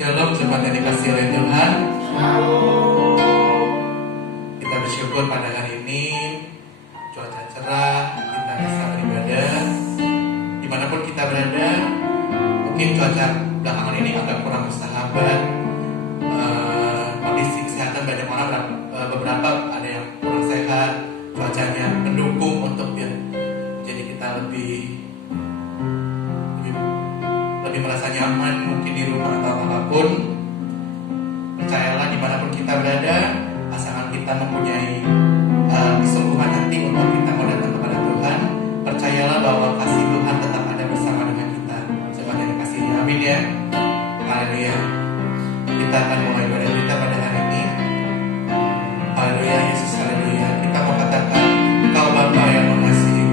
Shalom, jemaat yang dikasihi oleh Tuhan. Kita bersyukur pada hari ini cuaca cerah, kita bisa beribadah dimanapun kita berada. Mungkin cuaca belakangan ini agak kurang bersahabat, kondisi kesehatan banyak orang, beberapa ada yang kurang sehat, cuacanya mendukung untuk jadi kita lebih merasa nyaman mungkin di rumah atau apapun. Percayalah dimanapun kita berada, asalkan kita mempunyai kesungguhan hati untuk kita mau datang kepada Tuhan, percayalah bahwa kasih Tuhan tetap ada bersama dengan kita. Sebagai yang kasihnya, amin ya. Haleluya. Kita akan mulai ibadah kita pada hari ini. Haleluya, Yesus, haleluya. Kita mau katakan, Engkau Bapa yang mengasihi.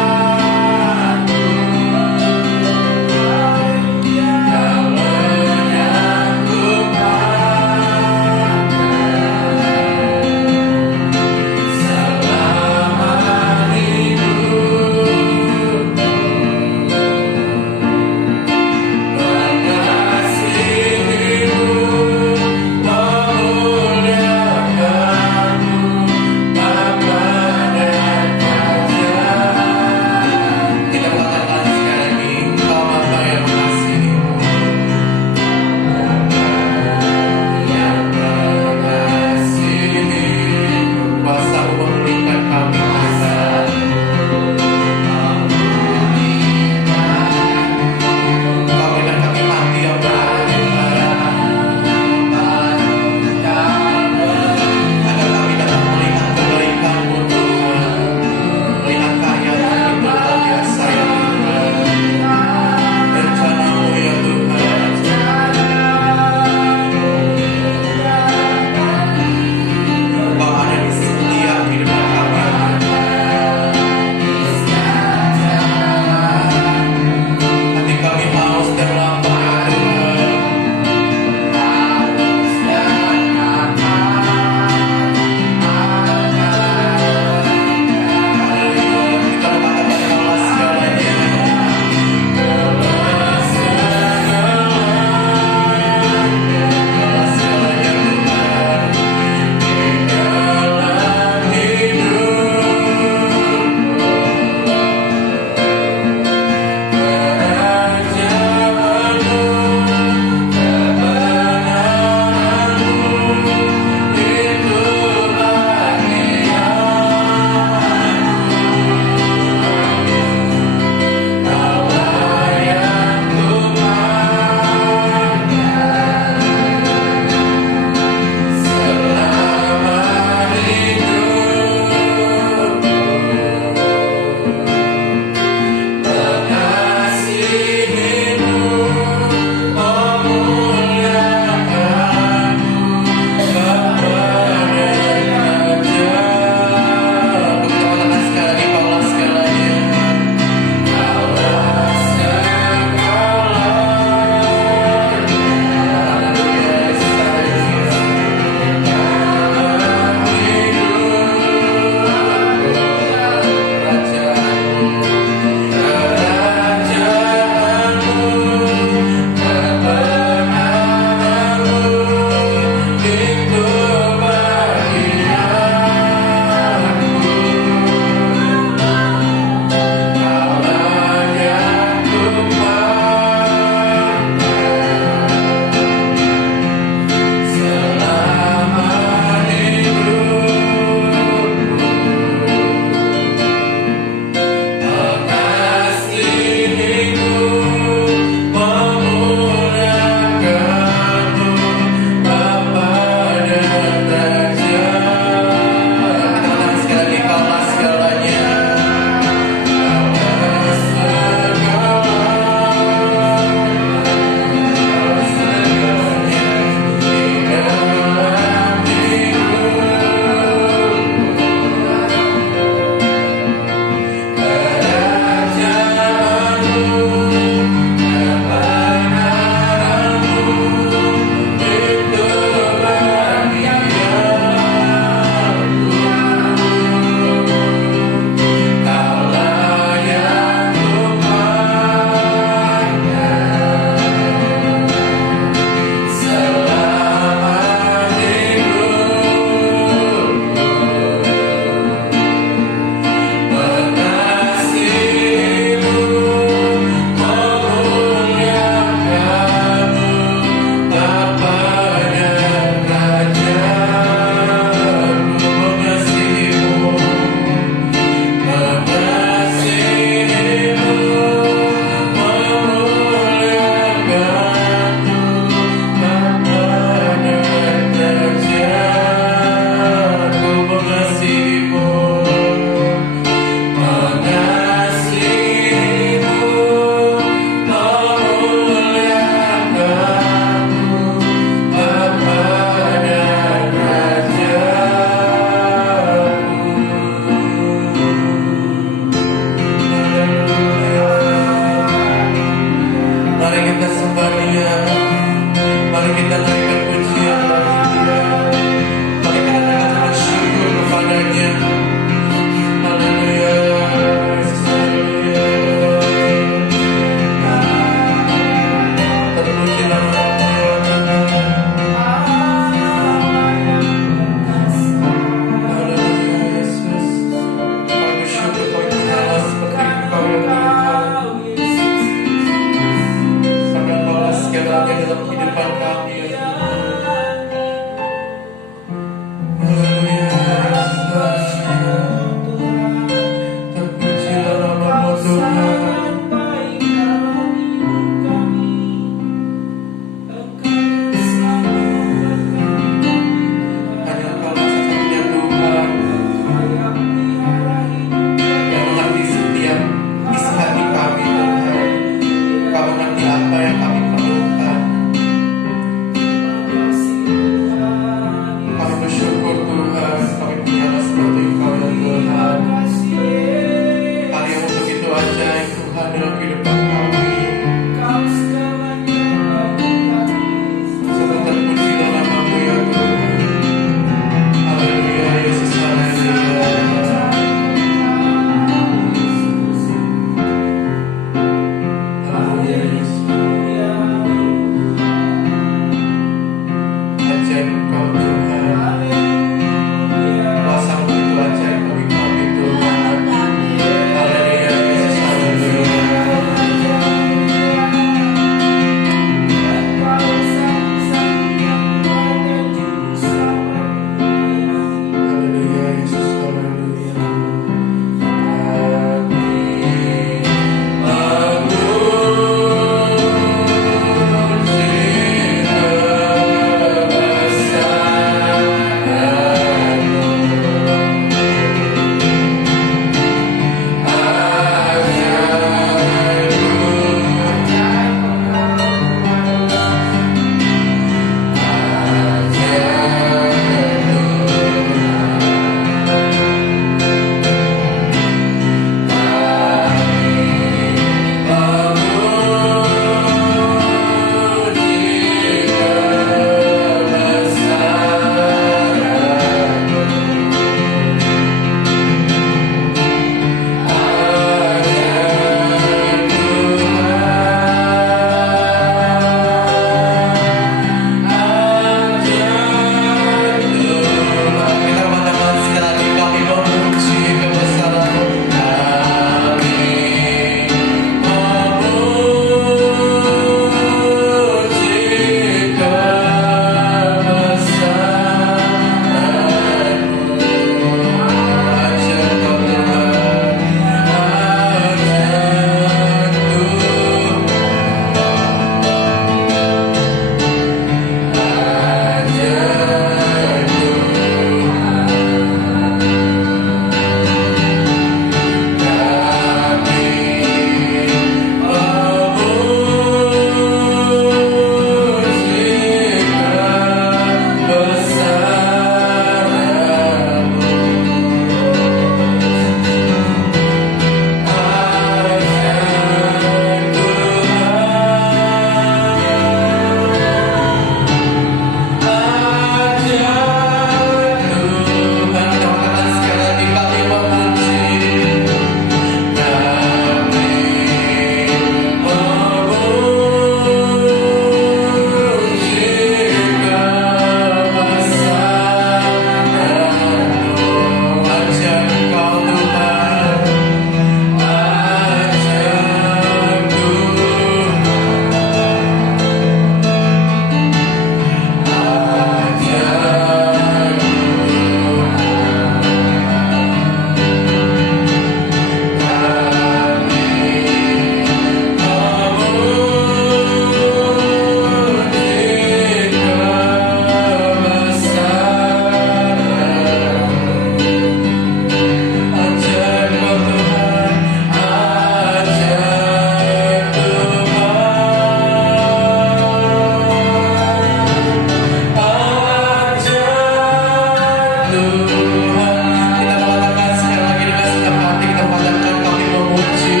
Tuhan. Kita mengatakan sekali lagi dengan senang hati, kita mengatakan kami memuji.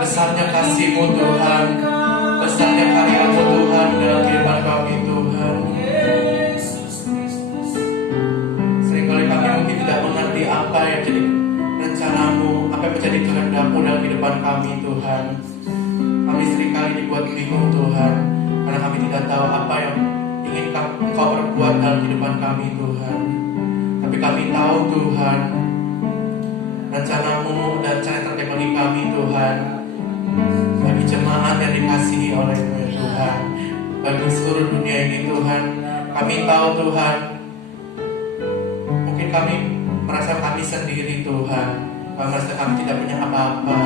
Besarnya kasih-Mu Tuhan, besarnya karya-Mu Tuhan dalam kehidupan kami Tuhan. Seringkali kami mungkin tidak mengerti apa yang jadi rencana-Mu, apa yang menjadi kehendak-Mu dalam kehidupan kami Tuhan. Kami seringkali dibuat bingung Tuhan, karena kami tidak tahu apa yang ingin Engkau perbuat dalam kehidupan kami Tuhan. Tapi kami tahu Tuhan, rencana-Mu dan cara terbaik bagi kami Tuhan, bagi jemaat yang dikasihi oleh-Mu ya Tuhan, bagi seluruh dunia ini Tuhan. Kami tahu Tuhan, mungkin kami merasa kami sendiri Tuhan, kami merasa kami tidak punya apa-apa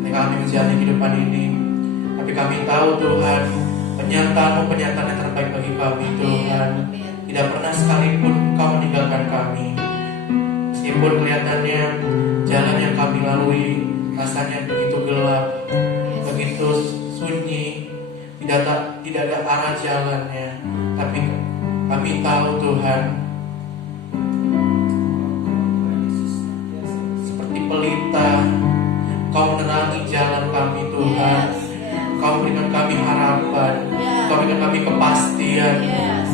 ketika kami menjalani kehidupan ini. Tapi kami tahu Tuhan, penyertaan-Mu penyertaan yang terbaik bagi kami Tuhan. Tidak pernah sekalipun Engkau meninggalkan kami, meskipun kelihatannya jalan yang kami lalui rasanya begitu gelap, begitu sunyi, tidak ada arah jalannya. Tapi kami tahu Tuhan, seperti pelita Kau menerangi jalan kami Tuhan. Kau berikan kami harapan, Kau berikan kami kepastian,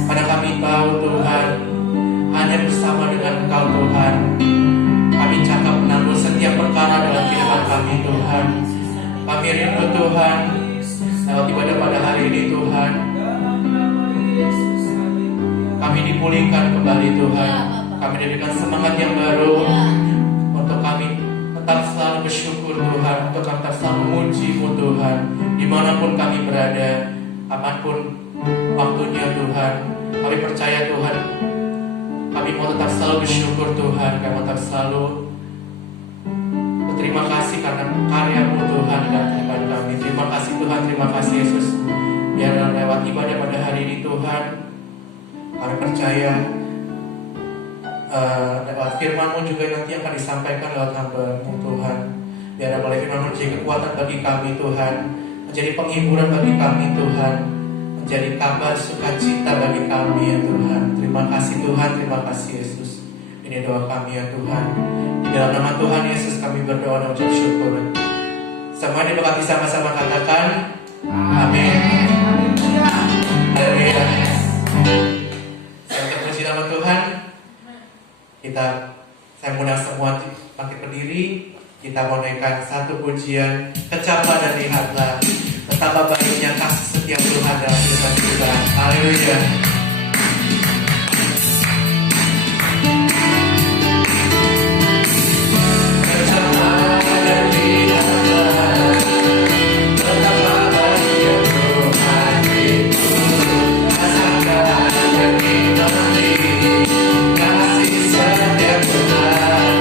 karena kami tahu Tuhan, hanya bersama dengan Engkau Tuhan kami cakap menanggung setiap perkara dalam kehidupan kami Tuhan. Kami rindu Tuhan, lewat ibadah pada hari ini Tuhan, kami dipulihkan kembali Tuhan. Kami diberikan semangat yang baru untuk kami tetap selalu bersyukur Tuhan, untuk kami tetap selalu memuji-Mu Tuhan, dimanapun kami berada, kapanpun waktunya Tuhan. Kami percaya Tuhan, kami mau tetap selalu bersyukur Tuhan, kami mau tetap selalu berterima kasih karena karya-Mu Tuhan dan kehidupan kami. Terima kasih Tuhan, terima kasih Yesus. Biarlah lewat ibadah pada hari ini Tuhan, kami percaya lewat firman-Mu juga nanti akan disampaikan lewat hamba-Mu Tuhan. Biarlah boleh firman-Mu menjadi kekuatan bagi kami Tuhan, menjadi penghiburan bagi kami Tuhan, menjadi kabar sukacita bagi kami ya Tuhan. Terima kasih Tuhan, terima kasih Yesus. Ini doa kami ya Tuhan. Di dalam nama Tuhan Yesus kami berdoa dan ucap syukur. Semua diberkati sama-sama katakan amin. Haleluya. Saya terpuji nama Tuhan. Saya mengundang semua bangkit berdiri. Kita mau naikkan satu pujian, kecaplah dan lihatlah betapa baiknya kasih setiap Tuhan dalam kehidupan kita. Haleluya. Kasih setiap Tuhan.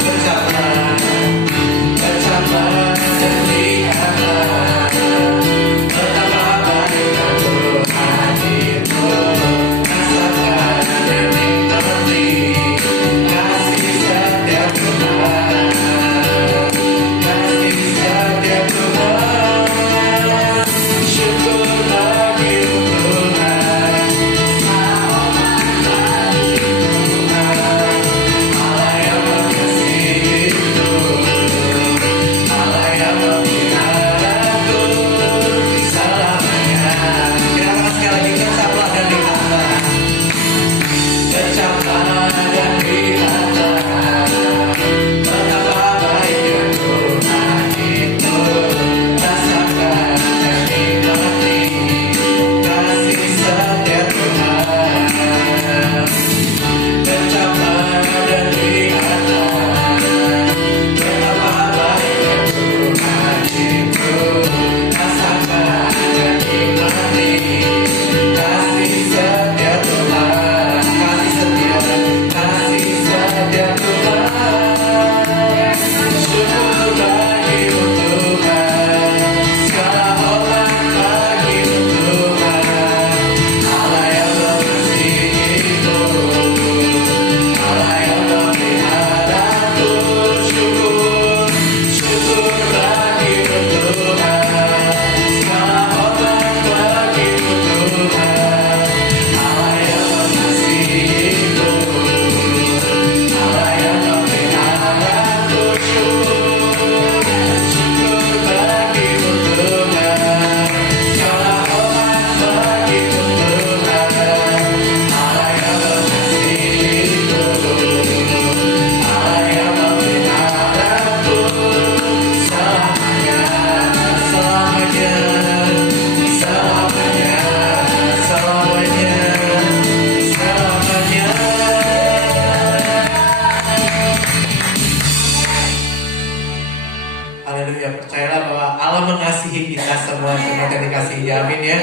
Haleluya, percayalah bahwa Allah mengasihi kita semua yang dikasihi. Amin ya.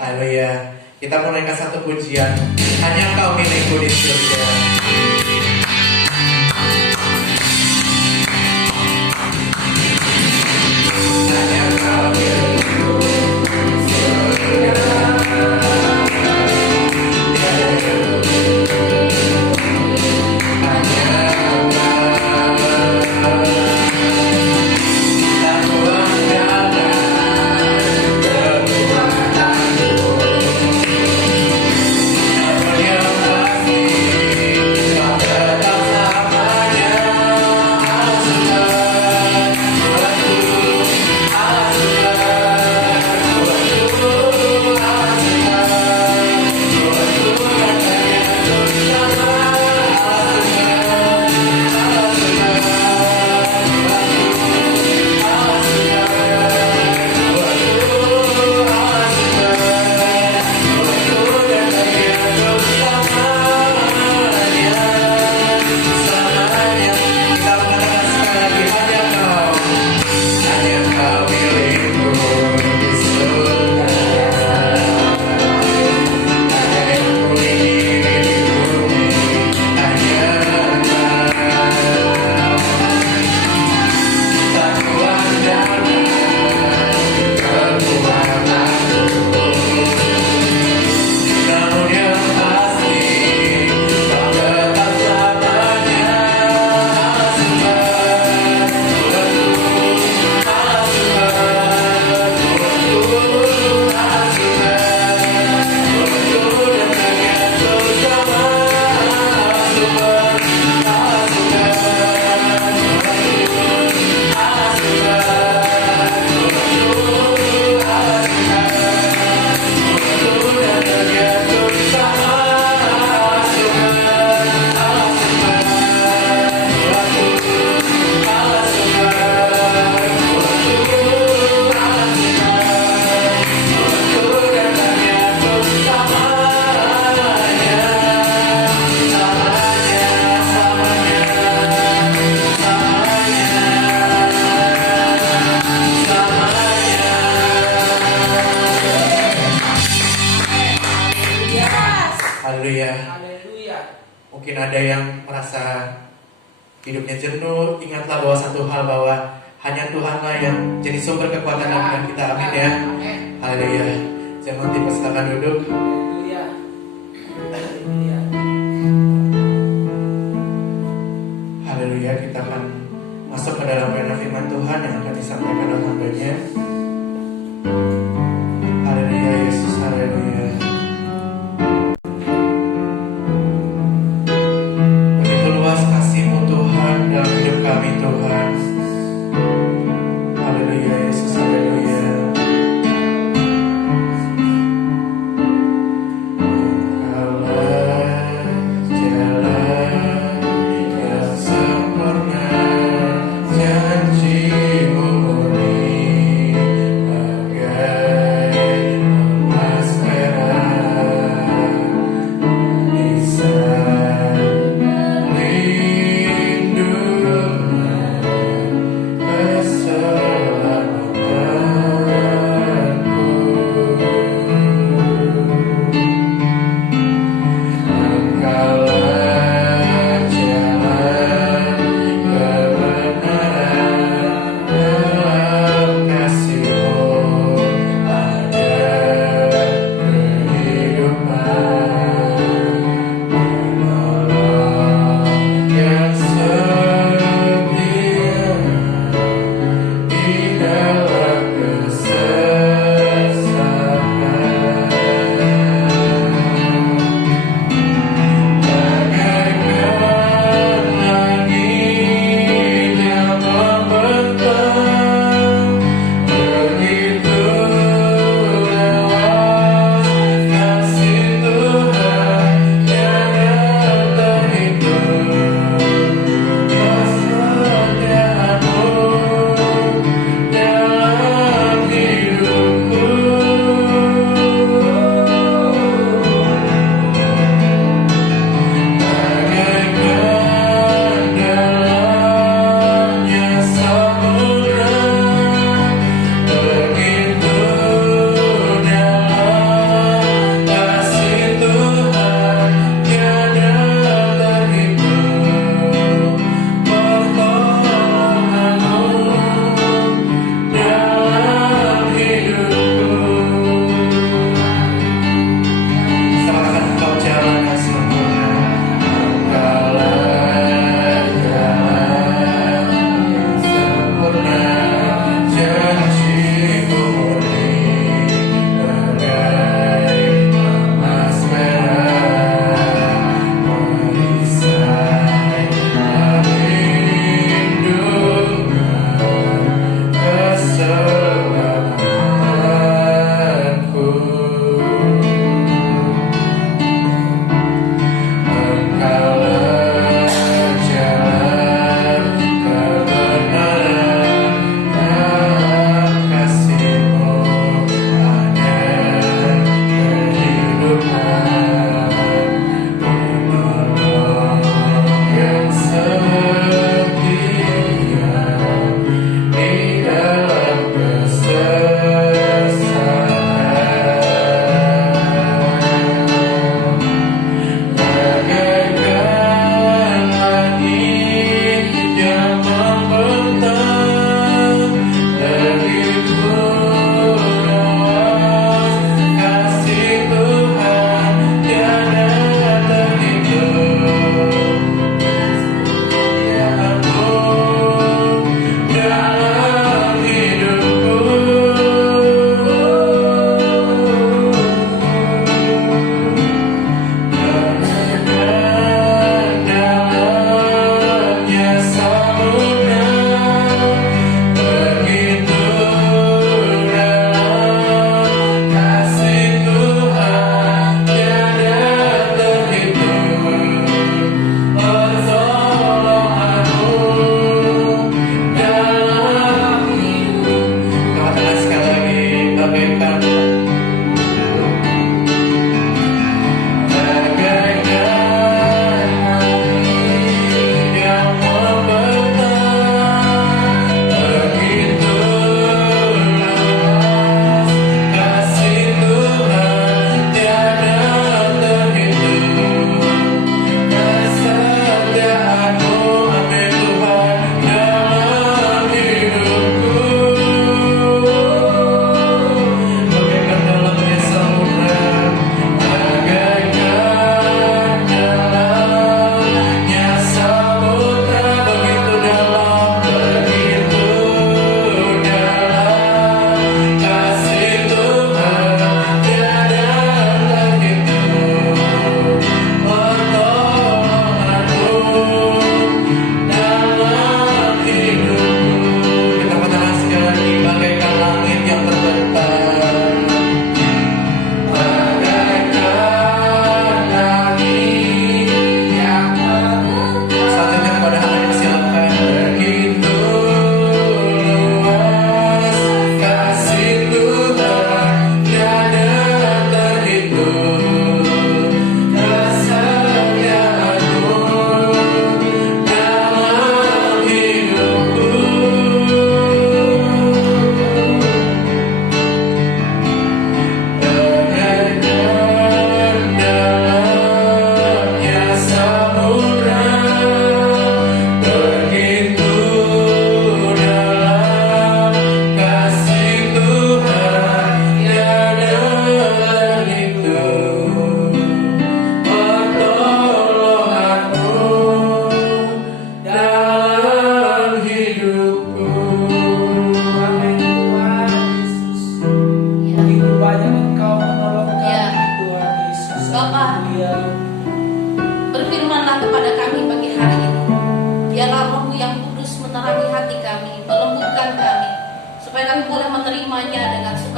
Haleluya. Kita mau naikkan satu pujian. Hanya Engkau milikku di surga. Hanya Engkau milikku di surga. Mungkin ada yang merasa hidupnya jenuh. Ingatlah bahwa satu hal, bahwa hanya Tuhanlah yang jadi sumber kekuatan dalam kita. Amin ya. Haleluya. Jangan dipersilakan duduk. Haleluya. Kita akan masuk ke dalam firman Tuhan yang akan disampaikan oleh hamba-Nya. Haleluya Yesus, haleluya. Begitu luas kasih-Mu Tuhan dalam hidup kami Tuhan. Haleluya Yesus, haleluya. Janji-Mu murni,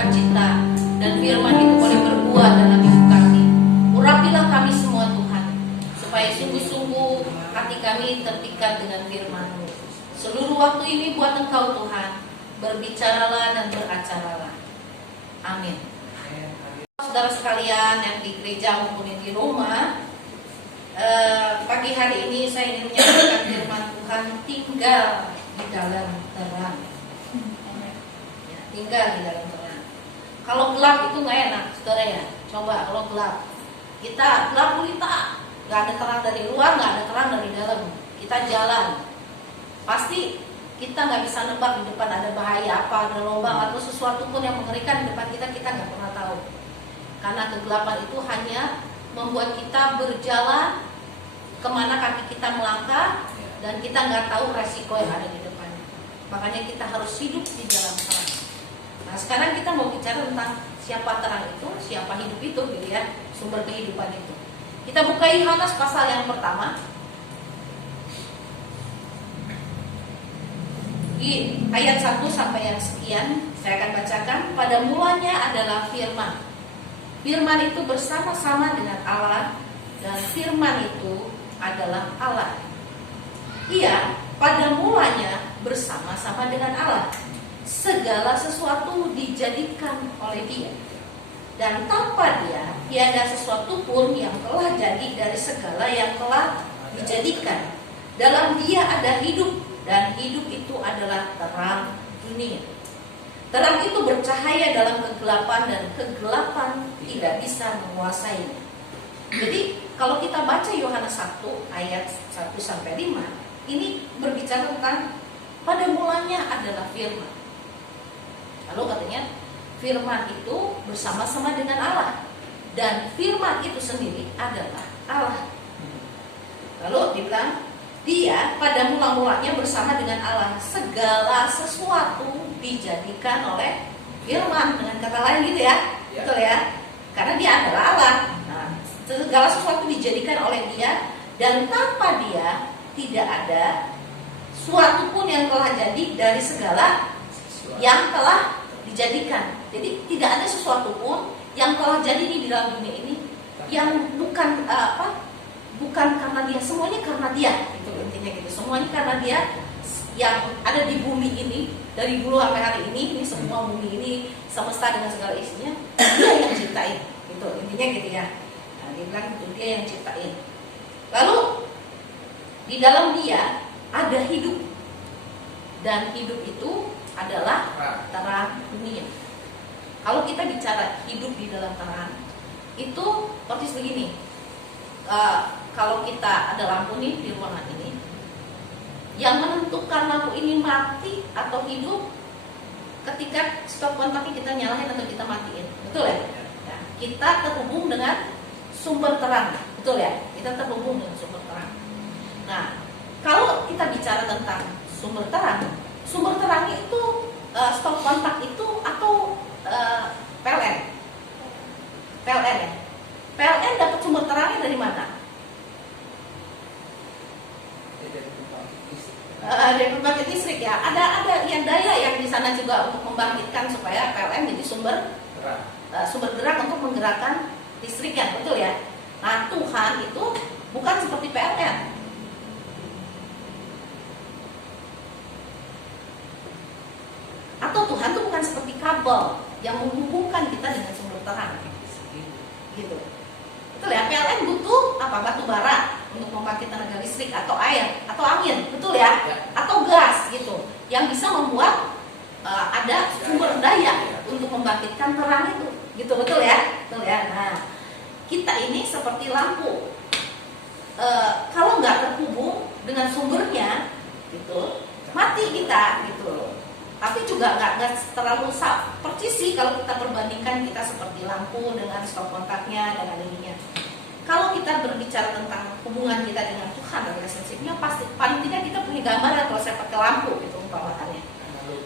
sukacita, dan firman itu boleh berbuah dalam hidup kami. Urapilah kami semua Tuhan, supaya sungguh-sungguh hati kami terpikat dengan firman-Mu. Seluruh waktu ini buat Engkau Tuhan, berbicaralah dan beracaralah. Amin. Saudara sekalian yang di gereja maupun di rumah, pagi hari ini saya ingin menyampaikan firman Tuhan, tinggal di dalam terang. Ya, tinggal di dalam terang. Kalau gelap itu nggak enak, saudara ya. Coba kalau gelap, kita gelap gulita, nggak ada terang dari luar, nggak ada terang dari dalam. Kita jalan, pasti kita nggak bisa nebak di depan ada bahaya apa, ada lubang atau sesuatu pun yang mengerikan di depan kita nggak pernah tahu. Karena kegelapan itu hanya membuat kita berjalan kemana kaki kita melangkah, dan kita nggak tahu resiko yang ada di depan. Makanya kita harus hidup di dalam terang. Nah, sekarang kita mau bicara tentang siapa terang itu, siapa hidup itu, gitu ya, sumber kehidupan itu. Kita buka Yohanes pasal yang pertama. Di ayat 1 sampai yang sekian saya akan bacakan. Pada mulanya adalah firman. Firman itu bersama-sama dengan Allah, dan firman itu adalah Allah. Ia pada mulanya bersama-sama dengan Allah. Segala sesuatu dijadikan oleh Dia, dan tanpa Dia tiada sesuatu pun yang telah jadi dari segala yang telah dijadikan. Dalam Dia ada hidup, dan hidup itu adalah terang dunia. Terang itu bercahaya dalam kegelapan, dan kegelapan tidak bisa menguasainya. Jadi kalau kita baca Yohanes 1 ayat 1 sampai 5, ini berbicara tentang pada mulanya adalah firman. Lalu katanya firman itu bersama-sama dengan Allah, dan firman itu sendiri adalah Allah. Lalu dibilang Dia pada mula-mulanya bersama dengan Allah. Segala sesuatu dijadikan oleh firman. Dengan kata lain gitu ya, betul ya? Karena Dia adalah Allah. Nah, segala sesuatu dijadikan oleh Dia, dan tanpa Dia tidak ada suatu pun yang telah jadi dari segala yang telah dijadikan. Jadi tidak ada sesuatu pun yang telah jadi di dalam dunia ini yang bukan bukan karena Dia, semuanya karena Dia. Itu intinya gitu. Semuanya karena Dia yang ada di bumi ini, dari dulu sampai hari ini semua bumi ini, semesta dengan segala isinya, Dia yang ciptain. Gitu intinya gitu ya. Nah, dia bilang itu Dia yang ciptain. Lalu di dalam Dia ada hidup, dan hidup itu adalah terang dunia. Kalau kita bicara hidup di dalam terang, itu persis begini. Kalau kita ada lampu nih di ruangan ini, yang menentukan lampu ini mati atau hidup ketika stop kontaknya kita nyalain atau kita matiin, betul ya? Nah, kita terhubung dengan sumber terang, betul ya? Kita terhubung dengan sumber terang. Nah, kalau kita bicara tentang sumber terangnya itu stop kontak itu atau PLN ya? PLN dapat sumber terangnya dari mana? Dari pembangkit listrik ya. Ada yang daya yang di sana juga untuk membangkitkan supaya PLN jadi sumber gerak untuk menggerakkan listriknya, betul ya? Nah, Tuhan itu bukan seperti PLN. Atau Tuhan itu bukan seperti kabel yang menghubungkan kita dengan sumber terang. Gitu. Betul ya, PLN butuh apa? Batu bara untuk membangkit tenaga listrik, atau air, atau angin, betul ya? Atau gas gitu, yang bisa membuat ada sumber daya untuk membangkitkan terang itu, gitu, betul ya? Betul ya. Nah, kita ini seperti lampu. Kalau nggak terhubung dengan sumbernya, gitu, mati kita, gitu. Tapi juga nggak terlalu percis sih kalau kita perbandingkan kita seperti lampu dengan stop kontaknya dan adanya. Kalau kita berbicara tentang hubungan kita dengan Tuhan dan relationship-nya, pasti paling tidak kita punya gambaran kalau saya pakai lampu gitu umpamaannya.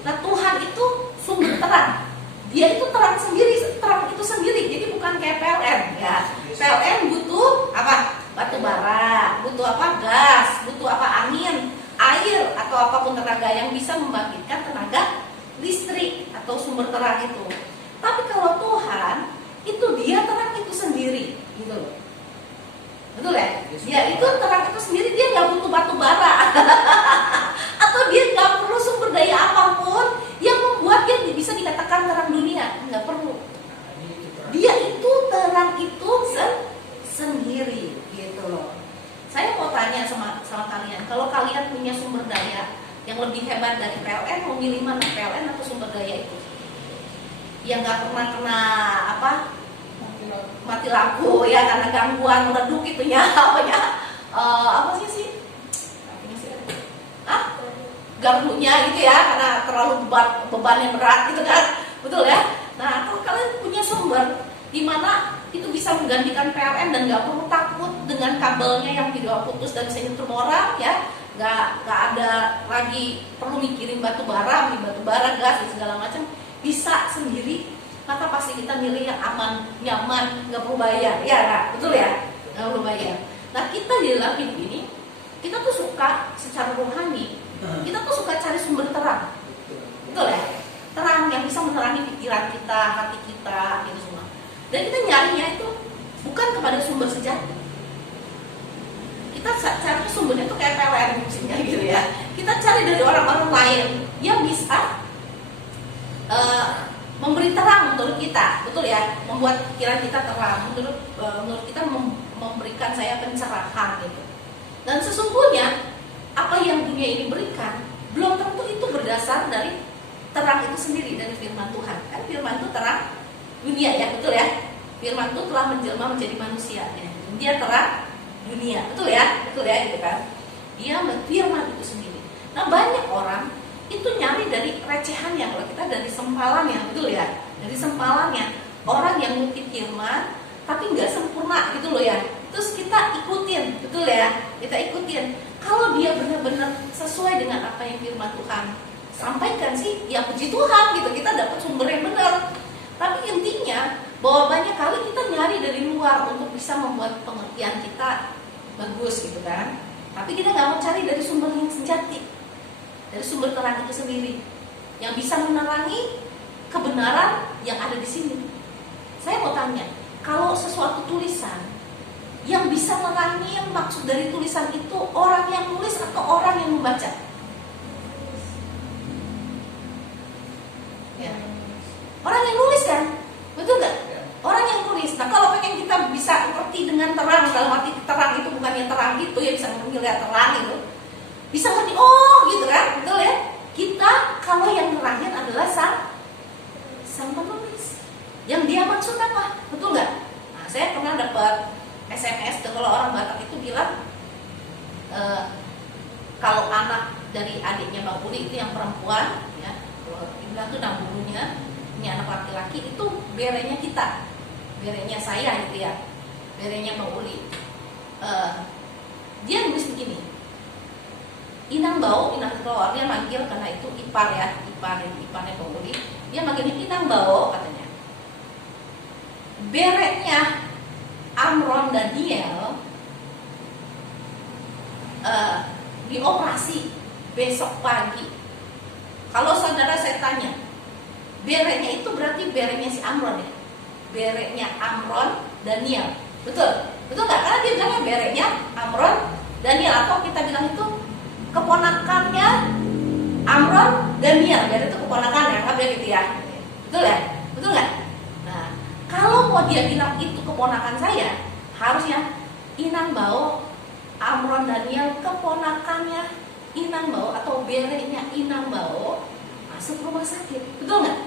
Nah, Tuhan itu sumber terang. Dia itu terang sendiri, terang itu sendiri. Jadi bukan kayak PLN ya. PLN butuh apa? Batu bara, butuh apa? Gas, butuh apa? Angin, air, atau apapun tenaga yang bisa membangkitkan tenaga listrik atau sumber terang itu. Tapi kalau Tuhan itu dia terang itu sendiri, gitu loh. Betul ya? Dia itu terang itu sendiri, dia nggak butuh batu bara atau dia nggak perlu sumber daya apapun yang membuat dia bisa dikatakan terang dunia, nggak perlu. Dia itu terang itu sendiri, gitu loh. Saya mau tanya sama kalian, kalau kalian punya sumber daya yang lebih hebat dari PLN, mau milih mana, PLN atau sumber daya itu? Yang nggak pernah kena mati lampu ya karena gangguan redup gitu ya, apa sih gardunya gitu ya, karena terlalu bebannya berat gitu kan, betul ya. Nah, kalau kalian punya sumber di mana itu bisa menggantikan PLN dan nggak perlu takut dengan kabelnya yang tidak putus dan bisa nyetrum orang ya, nggak ada lagi perlu mikirin batu bara, gas dan segala macam, bisa sendiri, maka pasti kita milih yang aman, nyaman, nggak perlu bayar, ya nggak? Betul ya? Nggak perlu bayar. Nah, kita di dalam hidup ini, kita tuh suka secara rohani, kita tuh suka cari sumber terang, betul ya? Terang yang bisa menerangi pikiran kita, hati kita, gitu semua. Dan kita nyarinya itu bukan kepada sumber sejati. Kita cari sumbernya tuh kayak PLN musiknya gitu ya. Kita cari dari orang-orang lain yang bisa memberi terang menurut kita, betul ya, membuat pikiran kita terang, menurut kita memberikan saya pencerahan gitu. Dan sesungguhnya apa yang dunia ini berikan belum tentu itu berdasar dari terang itu sendiri, dari firman Tuhan. Kan firman itu terang dunia ya, betul ya. Firman itu telah menjelma menjadi manusia ya. Dia terang dunia, betul ya gitu kan. Dia firman itu sendiri. Nah, banyak orang itu nyari dari recehannya, kalau kita dari sempalannya, betul ya, dari sempalannya. Orang yang ngutip firman tapi nggak sempurna gitu loh ya, terus kita ikutin, betul ya, kita ikutin. Kalau dia benar-benar sesuai dengan apa yang firman Tuhan sampaikan sih, ya puji Tuhan gitu, kita dapat sumber yang benar. Tapi intinya bahwa banyak kali kita nyari dari luar untuk bisa membuat pengertian kita bagus gitu kan, tapi kita nggak mau cari dari sumber yang sejati, dari sumber terang itu sendiri yang bisa menerangi kebenaran yang ada di sini. Saya mau tanya, kalau sesuatu tulisan yang bisa menerangi maksud dari tulisan itu, orang yang nulis atau orang yang membaca? Ya. Orang yang nulis kan, betul nggak? Orang yang nulis. Nah, kalau pengen kita bisa ngerti dengan terang, dalam arti terang itu bukan yang terang gitu ya, bisa melihat terang itu, bisa ngerti, oh gitu kan, betul ya. Kita kalau yang nerangin adalah sang penulis, yang dia maksud apa, betul nggak? Nah, saya pernah dapat SMS tuh, kalau orang Batak itu bilang kalau anak dari adiknya Bang Uli itu yang perempuan ya, kalau dibilang tuh nambulunya ini anak laki-laki, itu berenya kita, berenya saya gitu ya, berenya Bang Uli. Dia nulis begini, Inang Bau, Inang keluar, dia manggil karena itu ipar ya, iparnya Bang Uli, dia manggilnya Inang Bau katanya. Bereknya Amron Daniel dioperasi besok pagi. Kalau saudara saya tanya, bereknya itu berarti bereknya si Amron ya, bereknya Amron Daniel, betul nggak? Karena dia bilangnya bereknya Amron Daniel, atau kita bilang itu keponakannya Amron Daniel, biar itu keponakan ya, nggak gitu ya, betul nggak? Nah, kalau mau dia bilang itu keponakan saya, harusnya Inang Bau Amron Daniel, keponakannya Inang Bau atau bereknya Inang Bau masuk rumah sakit, betul nggak?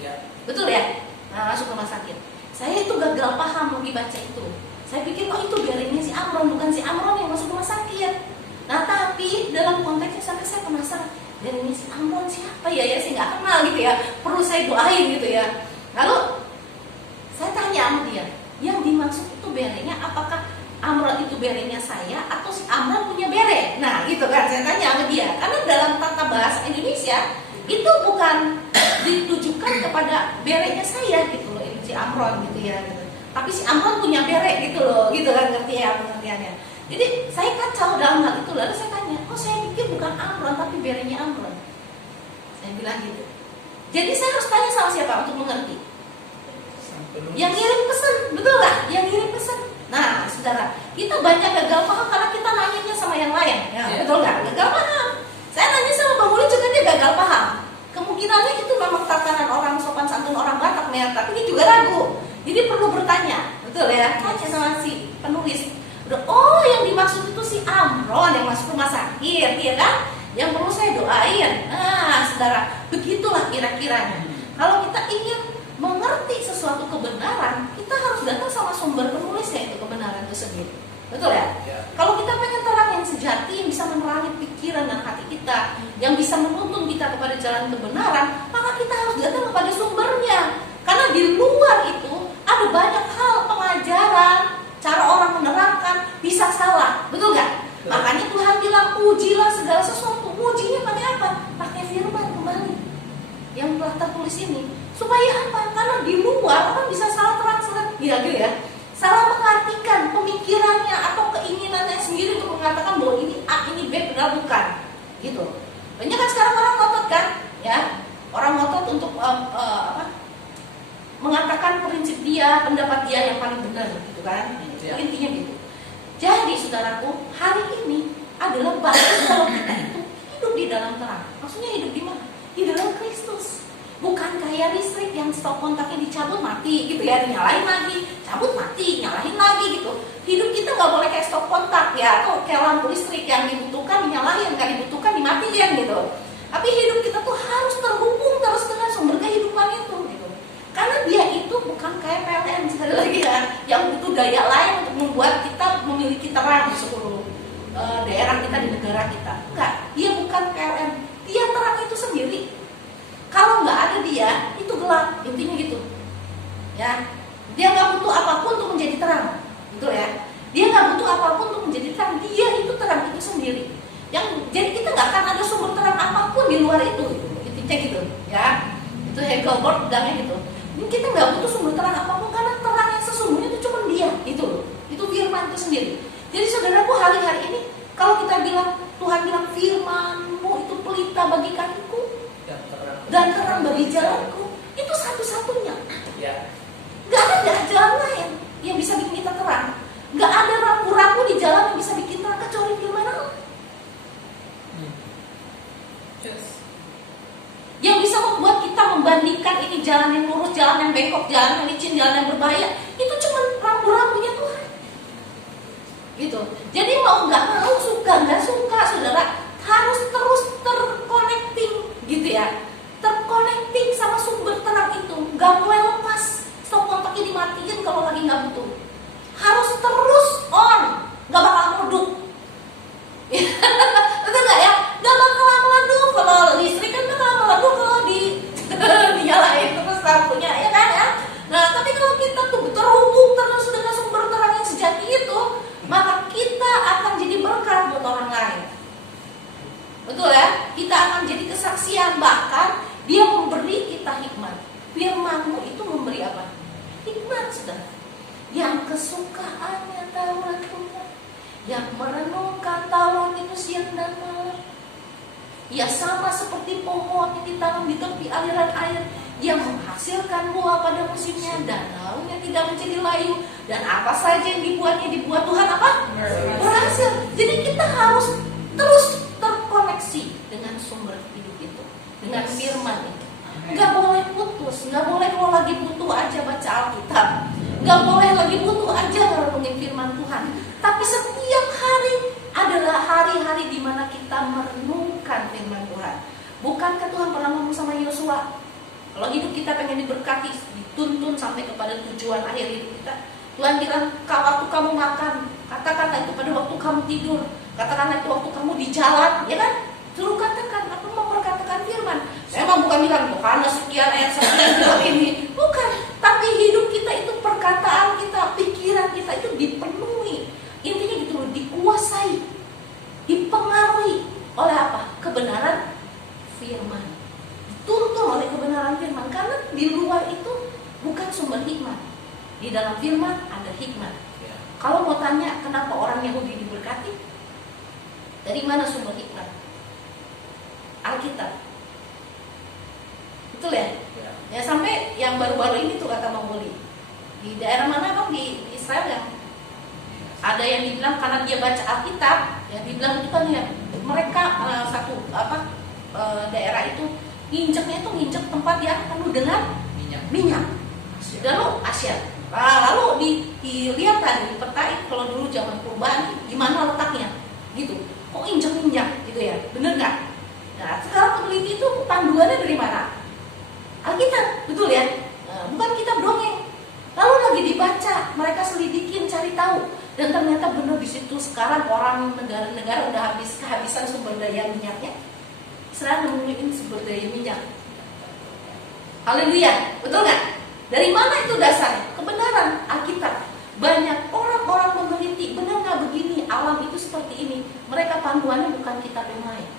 Ya. Betul ya? Nah, masuk rumah sakit. Saya itu gagal paham mau dibaca itu. Saya pikir itu bereknya si Amron, bukan si Amron yang masuk rumah sakit. Nah, tapi dalam konteksnya sampai saya penasaran, bereknya si Amron siapa ya? Ya saya nggak kenal gitu ya. Perlu saya doain gitu ya. Lalu saya tanya sama dia, yang dimaksud itu bereknya apakah Amron itu bereknya saya atau si Amron punya bere? Nah gitu kan, saya tanya sama dia. Karena dalam tata bahasa Indonesia itu bukan ditujukan kepada bereknya saya gitu loh, si Amron gitu ya gitu. Tapi si Amron punya bere gitu loh, gitu kan, ngerti ya pengertiannya. Jadi saya kacau dalam hal itu. Lalu saya tanya, saya pikir bukan Amron tapi bereknya Amron. Saya bilang gitu. Jadi saya harus tanya sama siapa untuk mengerti? Sang penulis. Yang ngirim pesan, betul nggak? Yang ngirim pesan. Nah, saudara, kita banyak gagal paham karena kita nanyanya sama yang lain, ya, Ya. betul nggak? Gagal paham. Saya nanya sama Bang Muli juga dia gagal paham. Kemungkinannya itu memang tatanan orang sopan santun orang Batak, ya, tapi dia juga ragu. Jadi perlu bertanya, betul ya? Tanya sama si penulis. Oh, yang dimaksud itu si Amron yang masuk rumah sakit, ya kan? Yang perlu saya doain. Nah, saudara, begitulah kira-kiranya. Kalau kita ingin mengerti sesuatu kebenaran, kita harus datang sama sumber penulisnya itu kebenaran itu sendiri. Betul ya? Ya. Kalau kita pengen terang yang sejati, yang bisa menerangi pikiran dan hati kita, yang bisa menuntun kita kepada jalan kebenaran, maka kita harus datang kepada sumbernya. Karena di luar itu ada banyak hal pengajaran, cara orang menerangkan bisa salah, betul nggak? Betul. Makanya Tuhan bilang ujilah segala sesuatu. Ujinya pakai apa? Pakai firman kembali yang telah tertulis ini. Supaya apa? Karena di luar orang bisa salah translate, ya, salah mengartikan pemikirannya atau keinginannya sendiri untuk mengatakan bahwa ini A, ini B, padahal bukan, gitu. Banyak kan sekarang orang ngotot kan, ya, orang ngotot untuk mengatakan prinsip dia, pendapat dia yang paling benar, gitu kan? Ya. Intinya gitu. Jadi saudaraku, hari ini adalah bagus kalau kita itu hidup di dalam terang. Maksudnya hidup di mana? Di dalam Kristus. Bukan kayak listrik yang stop kontaknya dicabut mati gitu ya, dinyalain lagi, cabut mati, nyalain lagi gitu. Hidup kita nggak boleh kayak stop kontak ya, atau kayak lampu listrik yang dibutuhkan dinyalain, nggak dibutuhkan dimatiin gitu. Tapi hidup kita tuh harus terhubung terus dengan sumber kehidupan itu gitu. Karena dia itu bukan kayak PLN sekali lagi ya, yang butuh daya lain untuk membuat kita memiliki terang di seluruh daerah kita, di negara kita. Enggak, dia bukan PLN, dia terang itu sendiri. Kalau nggak ada dia, itu gelap, intinya gitu. Ya, dia nggak butuh apapun untuk menjadi terang, betul ya? Dia nggak butuh apapun untuk menjadi terang, dia itu terang itu sendiri. Jadi kita nggak akan ada sumber terang apapun di luar itu, intinya gitu, ya. Itu Hegelberg bilangnya gitu. Ini kita nggak butuh sumber terang apapun karena terang yang sesungguhnya itu cuma dia, itu firman itu sendiri. Jadi saudaraku, hari-hari ini kalau kita bilang Tuhan bilang firman-Mu itu pelita bagi kakiku dan terang bagi jalanku, itu satu-satunya. Ya. Gak ada jalan lain yang bisa bikin kita terang. Gak ada rambu-rambu di jalan yang bisa bikin terang kecuali firman Allah. Yes. Yang bisa membuat kita membandingkan ini jalan yang lurus, jalan yang bengkok, jalan yang licin, jalan yang berbahaya, itu cuma rambu-rambunya Tuhan. Gitu. Jadi mau nggak mau, suka nggak suka, saudara harus terus terconnecting, gitu ya. Terconnecting sama sumber terang itu, nggak boleh lepas. Stop kontaknya dimatiin kalau lagi nggak butuh. Harus terus on, nggak bakal meredup. Betul nggak ya? Nggak bakal meredup kalau listrik kan bakal meredup kalau dinyalain terus lampunya, ya kan ya? Nah, tapi kalau kita tuh terhubung terus dengan sumber terang yang sejati itu, maka kita akan jadi berkat buat orang lain. Betul ya? Kita akan jadi kesaksian, bahkan dia memberi kita hikmat. Firman-Mu itu memberi apa? Hikmat, saudara. Yang kesukaannya Taurat Tuhan, yang merenungkan Taurat itu siang dan malam. Ya sama seperti pohon yang ditanam di tepi aliran air, yang menghasilkan buah pada musimnya dan daunnya tidak menjadi layu, dan apa saja yang dibuat Tuhan apa? Berhasil. Jadi kita harus terus terkoneksi dengan sumber hidup itu, dengan firman itu. Nggak boleh putus, nggak boleh kalau lagi butuh aja baca Alkitab, nggak boleh lagi butuh aja merenungin firman Tuhan. Tapi setiap hari adalah hari-hari di mana kita merenungkan firman Tuhan. Bukankah Tuhan pernah ngomong sama Yosua, kalau hidup kita pengen diberkati, dituntun sampai kepada tujuan akhir hidup kita, Tuhan bilang, waktu kamu makan, katakanlah itu pada waktu kamu tidur, katakanlah itu waktu kamu di jalan, ya kan? Suruh katakan, aku mau perkatakan firman. Saya memang bukan bilang, karena sekian ayat sekian bilang ini, bukan. Tapi hidup kita itu, perkataan kita, pikiran kita itu dipenuhi. Intinya gitu loh, dikuasai, dipengaruhi oleh apa? Kebenaran firman. Dituntun oleh kebenaran firman. Karena di luar itu bukan sumber hikmat. Di dalam firman ada hikmat. Ya. Kalau mau tanya kenapa orang Yahudi diberkati, dari mana sumber hikmat? Alkitab. betul ya? Ya sampai yang baru-baru ini tuh kata Bang Boli, di daerah mana Bang, di Israel yang ada yang dibilang karena dia baca Alkitab, ya dibilang itu kan ya mereka daerah itu nginjeknya itu nginjek tempat yang penuh dengan minyak. Lalu Asia. Lalu dilihat tadi dipetain kalau dulu zaman perubahan gimana letaknya, gitu. Kok injek-injak gitu ya, bener nggak? Nah sekarang peneliti itu panduannya dari mana? Alkitab, betul ya? Bukan kitab dongeng. Lalu lagi dibaca, mereka selidikin, cari tahu, dan ternyata benar di situ sekarang orang negara-negara udah kehabisan sumber daya minyaknya. Israel nemuin sumber daya minyak. Haleluya, betul nggak? Dari mana itu dasarnya? Kebenaran Alkitab. Banyak orang-orang meneliti, benar nggak begini? Alam itu seperti ini. Mereka panduannya bukan kitab yang lain.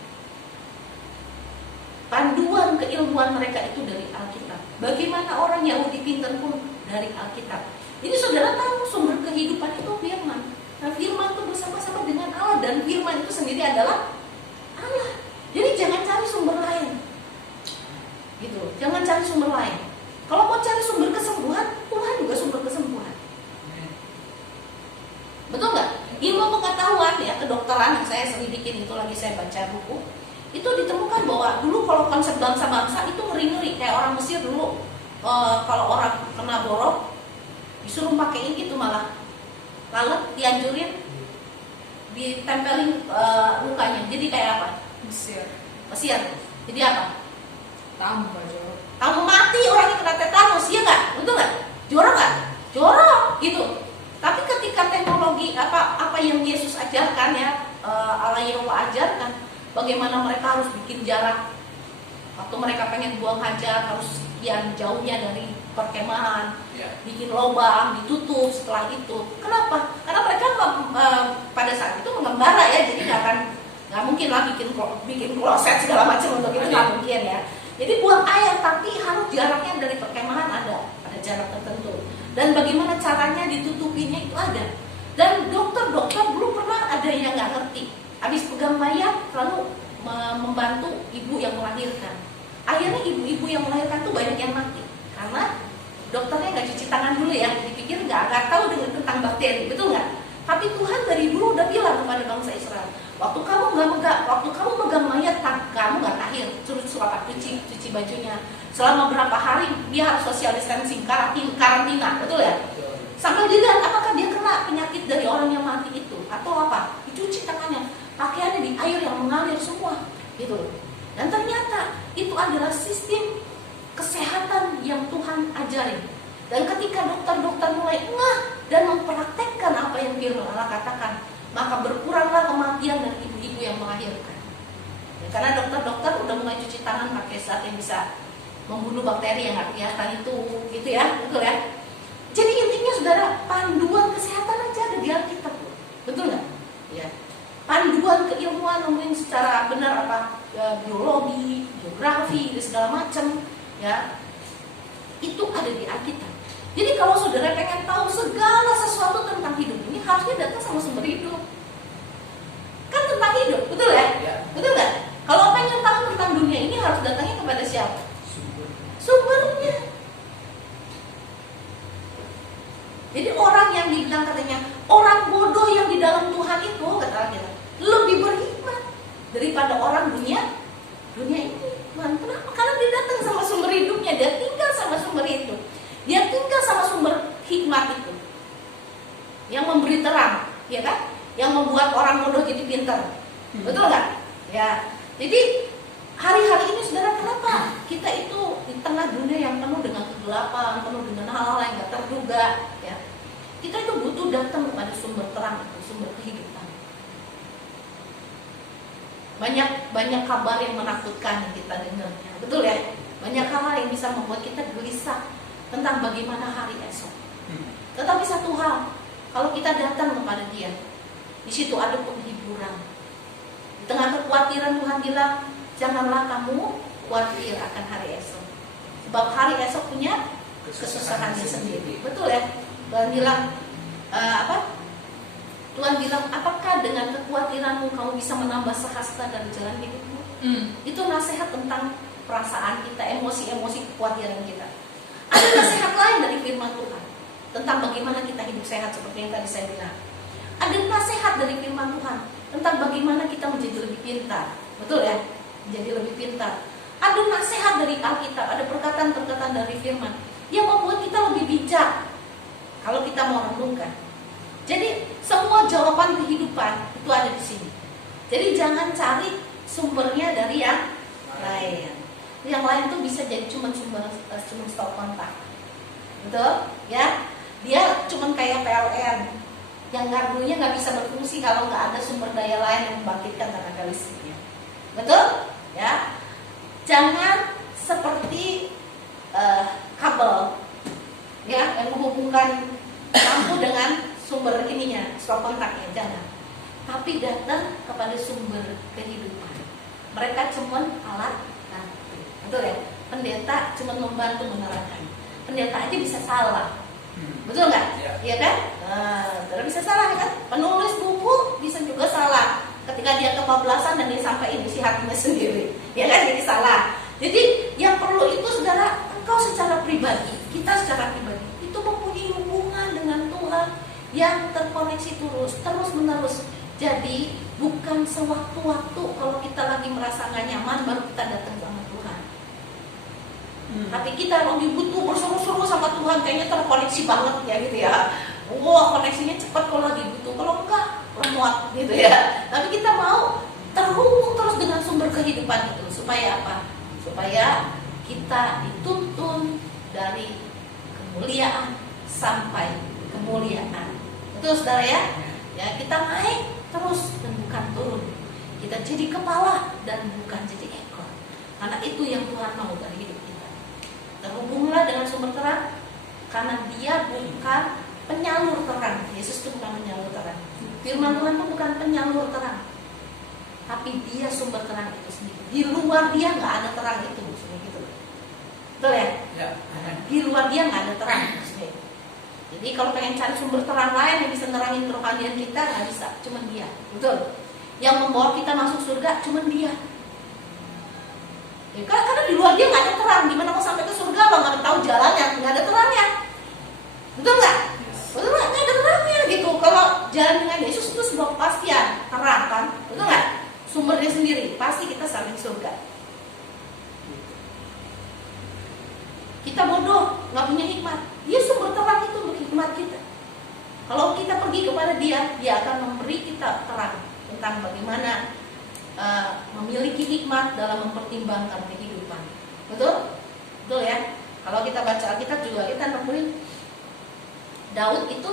Panduan keilmuan mereka itu dari Alkitab. Bagaimana orang Yahudi pintar pun dari Alkitab. Jadi saudara tahu sumber kehidupan itu firman. Nah firman itu bersama-sama dengan Allah, dan firman itu sendiri adalah Allah. Jadi jangan cari sumber lain. Gitu. Jangan cari sumber lain. Kalau mau cari sumber kesembuhan, Tuhan juga sumber kesembuhan. Betul nggak? Ilmu pengetahuan ya, kedokteran yang saya selidikin itu lagi saya baca buku, itu ditemukan bahwa dulu kalau konsep bangsa-bangsa itu ngeri-ngeri. Kayak orang Mesir dulu, kalau orang kena borok disuruh pakein gitu malah, lalu dianjurin ditempelin lukanya. Jadi kayak apa? Mesir. Jadi apa? Tambah jorok. Kamu mati orang yang kena tetanus, iya nggak? Betul nggak? Jorok nggak? Jorok gitu. Tapi ketika teknologi apa yang Yesus ajarkan ya, Allah Yehova ajarkan, bagaimana mereka harus bikin jarak. Waktu mereka pengen buang hajat harus sekian jauhnya dari perkemahan, bikin lubang, ditutup setelah itu. Kenapa? Karena mereka pada saat itu mengembara ya, jadi nggak mungkin lah bikin kloset segala macam untuk itu, nggak mungkin ya. Jadi buang air, tapi harus jaraknya dari perkemahan ada jarak tertentu. Dan bagaimana caranya ditutupinya itu ada. Dan dokter belum pernah ada yang nggak ngerti. Habis pegang mayat lalu membantu ibu yang melahirkan. Akhirnya ibu-ibu yang melahirkan tuh banyak yang mati karena dokternya nggak cuci tangan dulu ya. Dipikir nggak tahu tentang bakteri, betul nggak? Tapi Tuhan dari dulu udah bilang kepada bangsa Israel, waktu kamu megang mayat, kamu nggak tahir, suruh apa? Cuci bajunya. Selama berapa hari dia harus social distancing, karantina, betul ya? Sambil dilihat apakah dia kena penyakit dari orang yang mati itu atau apa? Dicuci tangannya, pakaiannya di air yang mengalir semua, gitu. Dan ternyata itu adalah sistem kesehatan yang Tuhan ajarin. Dan ketika dokter-dokter mulai ngeh dan mempraktekkan apa yang firman Allah katakan, maka berkuranglah kematian dari ibu-ibu yang melahirkan. Ya, karena dokter-dokter udah mulai cuci tangan pakai zat yang bisa membunuh bakteri yang nggak kelihatan itu, gitu ya, betul ya. Jadi intinya saudara, panduan kesehatan aja ada di Alkitab, betul nggak? Ya. Panduan keilmuan mungkin secara benar biologi, geografi, dan segala macam, ya itu ada di Alkitab. Jadi kalau saudara pengen tahu segala sesuatu tentang hidup ini, harusnya datang sama sumber hidup. Kan tentang hidup, betul ya? Betul nggak? Kalau pengen tahu tentang dunia ini harus datangnya kepada siapa? Sumbernya. Jadi orang yang dibilang katanya orang bodoh yang di dalam Tuhan itu, kata kita, lebih berhikmat daripada orang dunia ini. Kenapa? Karena dia datang sama sumber hidupnya, dia tinggal sama sumber hidup. Dia tinggal sama sumber hikmat itu yang memberi terang, ya kan? Yang membuat orang bodoh jadi pintar, betul nggak? Ya. Jadi hari-hari ini saudara, kenapa kita itu di tengah dunia yang penuh dengan kegelapan, penuh dengan hal-hal yang nggak terduga, ya? Kita itu butuh datang kepada sumber terang itu, sumber kehidupan. Banyak kabar yang menakutkan yang kita dengarnya, betul ya? Banyak hal yang bisa membuat kita gelisah tentang bagaimana hari esok. Tetapi satu hal, kalau kita datang kepada Dia, di situ ada penghiburan. Di tengah kekhawatiran Tuhan bilang, janganlah kamu khawatir akan hari esok, sebab hari esok punya kesusahannya sendiri. Betul ya? Tuhan bilang Tuhan bilang, apakah dengan kekhawatiranmu kamu bisa menambah sehasta dari jalan hidupmu? Itu nasihat tentang perasaan kita, emosi-emosi kekhawatiran kita. Ada nasihat lain dari firman Tuhan tentang bagaimana kita hidup sehat seperti yang tadi saya bilang. Ada nasihat dari firman Tuhan tentang bagaimana kita menjadi lebih pintar. Betul ya? Menjadi lebih pintar. Ada nasihat dari Alkitab, ada perkataan-perkataan dari firman yang membuat kita lebih bijak kalau kita mau renungkan. Jadi semua jawaban kehidupan itu ada di sini. Jadi jangan cari sumbernya dari yang lain. Yang lain tuh bisa jadi cuma stop kontak. Betul? Ya. Dia cuma kayak PLN yang gardunya nggak bisa berfungsi kalau nggak ada sumber daya lain yang membangkitkan tenaga listriknya. Betul? Ya. Jangan seperti kabel ya yang menghubungkan lampu dengan sumber ininya, stop kontaknya, jangan. Tapi datang kepada sumber kehidupan. Mereka cuma alat bantu. Betul ya? Pendeta cuma membantu menerangkan. Pendeta aja bisa salah. Betul nggak? Iya kan? Nah, bisa salah kan? Penulis buku bisa juga salah. Ketika dia kebablasan dan dia sampaikan isi hatinya sendiri, ya kan? Jadi salah. Jadi yang perlu itu saudara, engkau secara pribadi, kita secara pribadi itu mempunyai hubungan dengan Tuhan yang terkoneksi terus menerus. Jadi bukan sewaktu-waktu kalau kita lagi merasa nggak nyaman baru kita datang sama Tuhan. Tapi kita lagi butuh berseru-seru sama Tuhan, kayaknya terkoneksi banget ya gitu ya. Wah, koneksinya cepat kalau lagi butuh, kalau enggak lemot gitu ya. Tapi kita mau terhubung terus dengan sumber kehidupan itu supaya apa? Supaya kita dituntun dari kemuliaan sampai kemuliaan. Betul saudara ya? Ya, kita naik terus dan bukan turun. Kita jadi kepala dan bukan jadi ekor. Karena itu yang Tuhan mau dari hidup kita. Terhubunglah dengan sumber terang, karena dia bukan penyalur terang. Yesus itu bukan penyalur terang. Firman Tuhan itu bukan penyalur terang, tapi dia sumber terang itu sendiri. Di luar dia nggak ada terang itu, maksudnya gitu. Betul ya? Ya. Di luar dia nggak ada terang, maksudnya. Jadi kalau pengen cari sumber terang lain yang bisa nerangin kerohanian kita, nggak bisa, cuma dia. Betul. Yang membawa kita masuk surga cuma dia. Ya, karena di luar dia nggak ada terang. Gimana mau sampai ke surga kalau nggak tahu jalannya, nggak ada terangnya. Betul nggak? Betul nggak? Nggak ada terangnya gitu. Kalau jalan dengan Yesus itu sebuah kepastian, terang kan? Betul nggak? Sumbernya sendiri, pasti kita sampai surga. Kita bodoh, nggak punya hikmat. Dia sumber terang itu untuk hikmat kita. Kalau kita pergi kepada dia, dia akan memberi kita terang tentang bagaimana memiliki hikmat dalam mempertimbangkan kehidupan. Betul? Betul ya? Kalau kita baca Alkitab juga kita nemuin Daud itu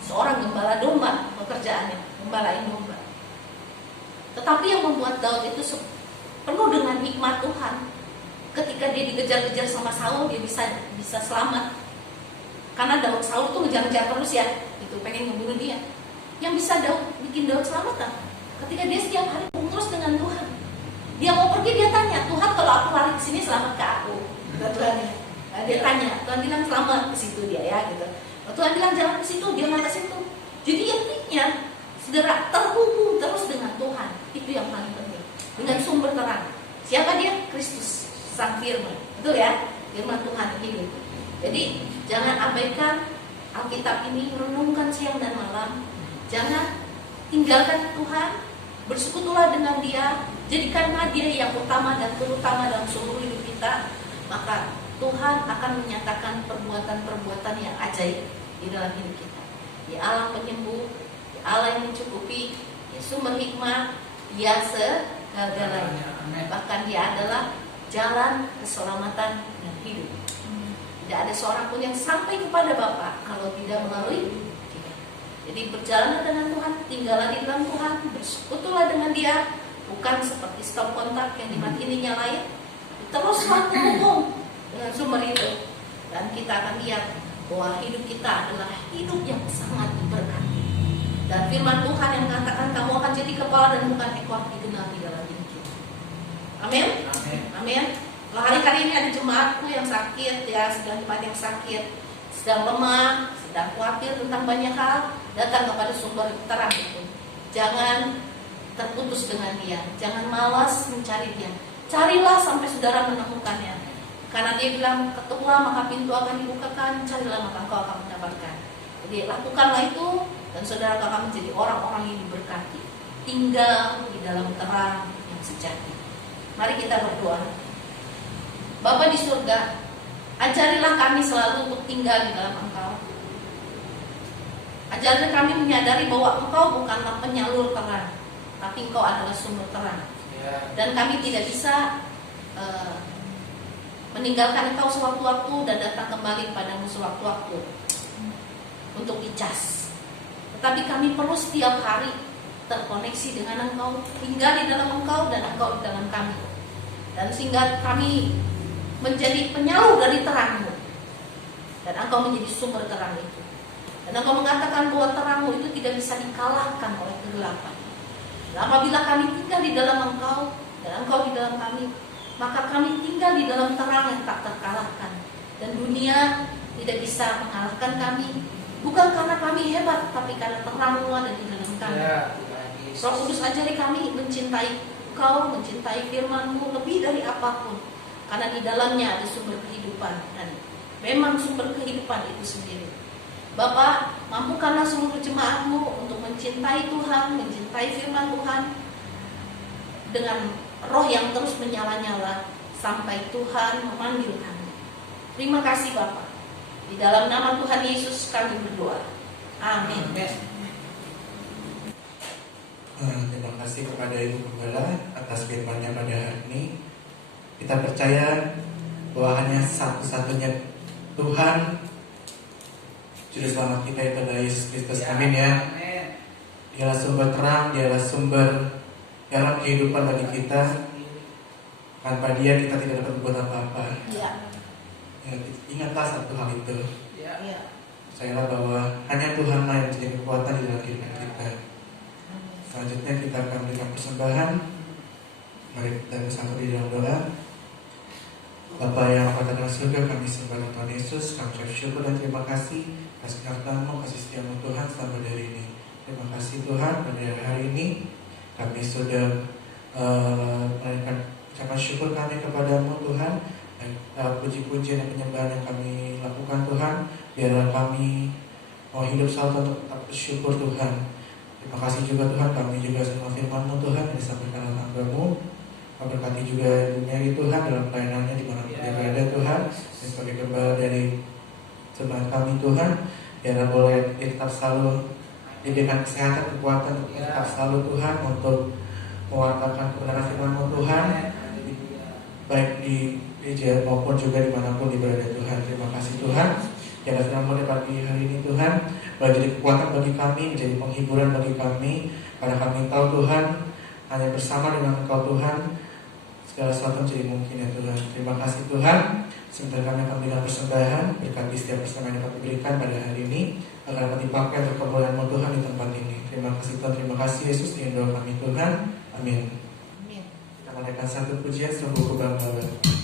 seorang gembala domba pekerjaannya, gembalain domba. Tetapi yang membuat Daud itu penuh dengan hikmat Tuhan. Ketika dia dikejar-kejar sama Saul, dia bisa selamat. Karena Saul tuh ngejar-ngejar terus ya, itu pengen ngebunuh dia. Yang bisa bikin Daud selamat kan? Ketika dia setiap hari terus dengan Tuhan. Dia mau pergi, dia tanya, Tuhan kalau aku lari ke sini selamat ke aku. Tuhan dia tanya, Tuhan bilang selamat ke situ dia ya gitu. Tuhan bilang jangan ke situ, dia nggak ke situ. Jadi intinya saudara terhubung terus dengan Tuhan, itu yang paling penting. Dengan sumber terang. Siapa dia? Kristus, Sang Firman. Betul ya? Firman Tuhan hidup. Jadi jangan abaikan Alkitab ini, renungkan siang dan malam. Jangan tinggalkan Tuhan, bersekutulah dengan Dia, jadikanlah Dia yang utama dan terutama dalam seluruh hidup kita. Maka Tuhan akan menyatakan perbuatan-perbuatan yang ajaib di dalam hidup kita. Dia Allah penyembuh, Dia Allah yang mencukupi, Dia sumber hikmah, Dia segala-galanya. Bahkan Dia adalah jalan keselamatan dan hidup. Tidak ada seorang pun yang sampai kepada Bapa kalau tidak melalui Dia. Jadi berjalanlah dengan Tuhan, tinggallah di dalam Tuhan, bersekutulah dengan Dia, bukan seperti stop kontak yang dimatiin dinyalain, teruslah terhubung dengan sumber itu, dan kita akan lihat bahwa hidup kita adalah hidup yang sangat diberkati. Dan firman Tuhan yang mengatakan kamu akan jadi kepala dan bukan ekor digenapi dalam hidup kita. Amin. Amin. Kalau hari ini ada jemaatku yang sakit, ya sedang jemaat yang sakit, sedang lemah, sedang khawatir tentang banyak hal, datang kepada sumber terang itu. Jangan terputus dengan dia. Jangan malas mencari dia. Carilah sampai saudara menemukannya. Karena dia bilang, ketuklah maka pintu akan dibukakan, carilah maka engkau akan mendapatkan. Jadi lakukanlah itu, dan saudara akan menjadi orang-orang yang diberkati. Tinggal di dalam terang yang sejati. Mari kita berdoa. Bapa di surga, ajarilah kami selalu untuk tinggal di dalam Engkau. Ajarilah kami menyadari bahwa Engkau bukanlah penyalur terang, tapi Engkau adalah sumber terang. Dan kami tidak bisa meninggalkan Engkau sewaktu-waktu dan datang kembali padamu sewaktu-waktu untuk dicas. Tetapi kami perlu setiap hari terkoneksi dengan Engkau, tinggal di dalam Engkau dan Engkau di dalam kami. Dan sehingga kami menjadi penyalur dari terang-Mu, dan Engkau menjadi sumber terang itu. Dan Engkau mengatakan bahwa terang-Mu itu tidak bisa dikalahkan oleh kegelapan. Dan apabila kami tinggal di dalam Engkau dan Engkau di dalam kami, maka kami tinggal di dalam terang yang tak terkalahkan. Dan dunia tidak bisa mengalahkan kami, bukan karena kami hebat, tapi karena terang-Mu ada di dalam kami. Roh Kudus ajari kami mencintai Engkau, mencintai firman-Mu lebih dari apapun. Karena di dalamnya ada sumber kehidupan, dan memang sumber kehidupan itu sendiri. Bapa, mampukanlah seluruh jemaat-Mu untuk mencintai Tuhan, mencintai firman Tuhan dengan roh yang terus menyala-nyala sampai Tuhan memanggil kami. Terima kasih Bapa. Di dalam nama Tuhan Yesus kami berdoa. Amin. Terima kasih kepada Ibu Gembala atas firman-Nya pada hari ini. Kita percaya bahwa hanya satu-satunya Tuhan Juru Selamat kita itu adalah Yesus Kristus. Amin ya. Dialah sumber terang, dialah sumber garam kehidupan bagi kita. Tanpa Dia kita tidak dapat berbuat apa-apa. Ya. Ya, ingatlah satu hal itu. Ya. Percayalah bahwa hanya Tuhanlah yang menjadi kekuatan di dalam kehidupan kita. Selanjutnya kita akan berikan persembahan. Mari kita bersatu di dalam doa. Bapa yang pada dalam surga, kami sembah Tuhan Yesus, kami ucap syukur dan terima kasih atas kenyataanmu, kasih setiamu Tuhan selama dari ini. Terima kasih Tuhan, pada hari ini kami sudah menaikkan ucapan syukur kami kepadamu Tuhan. Puji-pujian dan penyembahan yang kami lakukan Tuhan, biarlah kami mau hidup selalu untuk tetap bersyukur Tuhan. Terima kasih juga Tuhan, kami juga semua firman-Mu Tuhan yang disampaikan oleh hamba-Mu. Berkati juga dunia Tuhan dalam pelayanannya di mana dia berada Tuhan, dan sebagai gembala dari jemaat kami Tuhan, biarlah boleh tetap selalu diberikan kesehatan, kekuatan untuk tetap selalu Tuhan untuk mewartakan kebenaran firman-Mu Tuhan, baik di gereja maupun juga dimanapun berada Tuhan. Terima kasih Tuhan. Biarlah firman-Mu pagi hari ini Tuhan menjadi kekuatan bagi kami, menjadi penghiburan bagi kami, karena kami tahu Tuhan hanya bersama dengan Engkau Tuhan segala sesuatu menjadi mungkin ya Tuhan. Terima kasih Tuhan. Sebentar kami akan berikan persembahan, berkati setiap persembahan yang kami berikan pada hari ini agar dapat dipakai untuk kemuliaan-Mu Tuhan di tempat ini. Terima kasih Tuhan, terima kasih Yesus di doa kami Tuhan. Amin. Amin. Kita menaikkan satu pujian sungguh kebanggaan.